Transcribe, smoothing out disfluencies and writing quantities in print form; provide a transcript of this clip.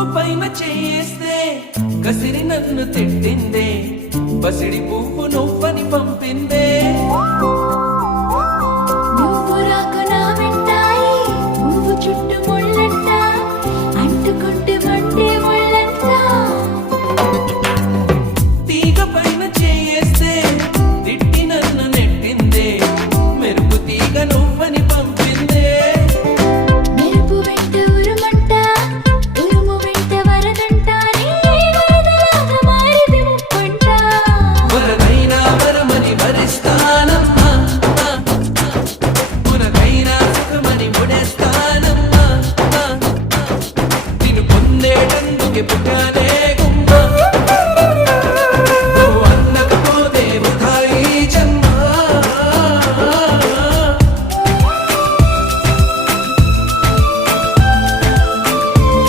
నువ్వు పైన చేస్తే కసిరి నన్ను తిట్టిందే పసిడి పువ్వు నువ్వని పంపిందే నువ్వు రాక నా వెంటాయి నువ్వు చుట్టూ ముళ్ళంట అంటుకుంటే మండే ముళ్ళంట తీగ పైన చేస్తే తిట్టి నన్ను నెట్టిందే మెరుపు తీగ నువ్వని పంపిందే మెరుపు వెంట ఉరుమంట ఉరుము వెంట వరదంట వరదలాగా మారిది ముప్పంట వరదైనా వరమని వరిస్తానమ్మా పునకైనా సుఖమని ముడేస్తానమ్మా నిన్ను పొందేటందుకే పుట్టానే